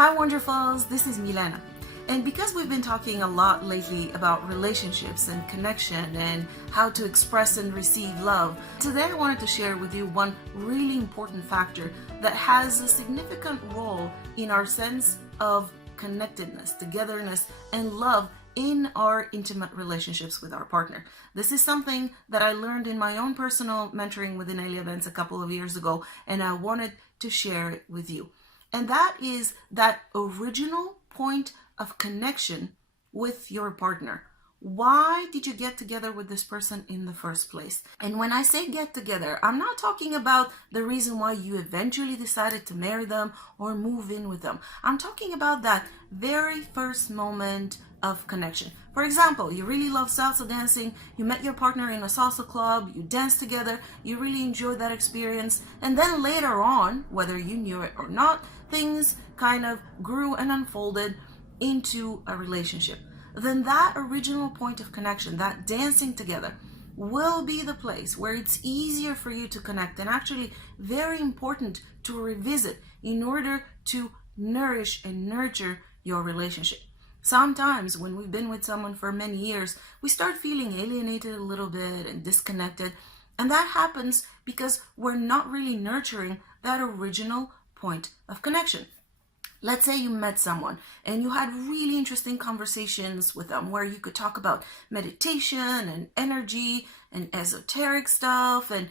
Hi Wonderfuls, this is Milena. And because we've been talking a lot lately about relationships and connection and how to express and receive love, today I wanted to share with you one really important factor that has a significant role in our sense of connectedness, togetherness, and love in our intimate relationships with our partner. This is something that I learned in my own personal mentoring with Inelia events a couple of years ago, and I wanted to share it with you. And that is that original point of connection with your partner. Why did you get together with this person in the first place? And when I say get together, I'm not talking about the reason why you eventually decided to marry them or move in with them. I'm talking about that very first moment of connection. For example, you really love salsa dancing, you met your partner in a salsa club, you danced together, you really enjoyed that experience, and then later on, whether you knew it or not, things kind of grew and unfolded into a relationship. Then that original point of connection, that dancing together, will be the place where it's easier for you to connect and actually very important to revisit in order to nourish and nurture your relationship. Sometimes when we've been with someone for many years, we start feeling alienated a little bit and disconnected. And that happens because we're not really nurturing that original point of connection. Let's say you met someone and you had really interesting conversations with them where you could talk about meditation and energy and esoteric stuff, and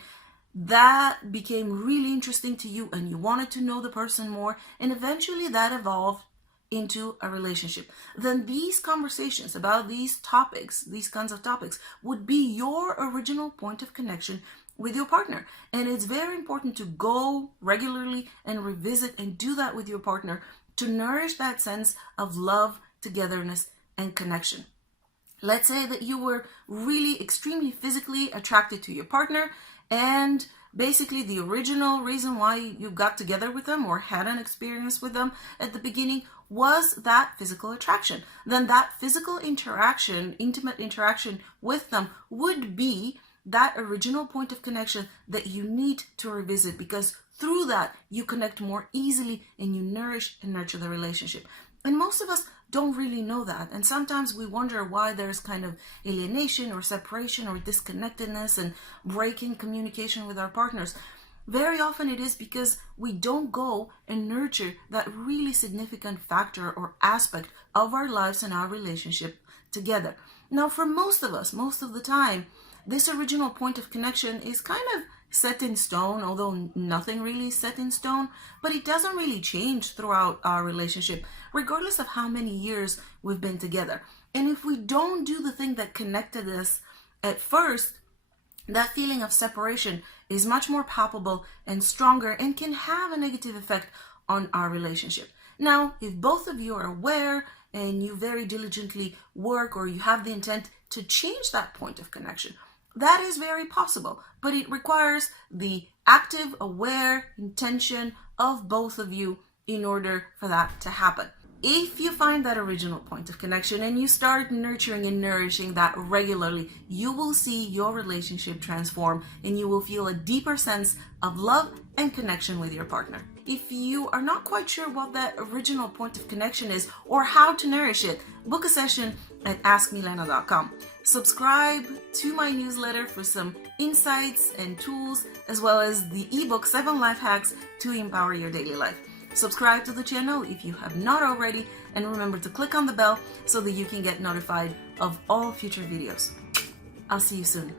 that became really interesting to you and you wanted to know the person more, and eventually that evolved into a relationship. Then these conversations about these topics, these kinds of topics, would be your original point of connection with your partner. And it's very important to go regularly and revisit and do that with your partner to nourish that sense of love, togetherness, and connection. Let's say that you were really extremely physically attracted to your partner, and basically the original reason why you got together with them or had an experience with them at the beginning was that physical attraction. Then that physical interaction, intimate interaction with them, would be that original point of connection that you need to revisit, because through that you connect more easily and you nourish and nurture the relationship. And most of us don't really know that, and sometimes we wonder why there's kind of alienation or separation or disconnectedness and breaking communication with our partners. Very often it is because we don't go and nurture that really significant factor or aspect of our lives and our relationship together. Now, for most of us, most of the time, this original point of connection is kind of set in stone, although nothing really is set in stone, but it doesn't really change throughout our relationship, regardless of how many years we've been together. And if we don't do the thing that connected us at first, that feeling of separation is much more palpable and stronger and can have a negative effect on our relationship. Now, if both of you are aware and you very diligently work, or you have the intent to change that point of connection, that is very possible, but it requires the active, aware intention of both of you in order for that to happen. If you find that original point of connection and you start nurturing and nourishing that regularly, you will see your relationship transform and you will feel a deeper sense of love and connection with your partner. If you are not quite sure what that original point of connection is or how to nourish it, book a session at askmilena.com. Subscribe to my newsletter for some insights and tools, as well as the ebook 7 Life Hacks to Empower Your Daily Life. Subscribe to the channel if you have not already, and remember to click on the bell so that you can get notified of all future videos. I'll see you soon.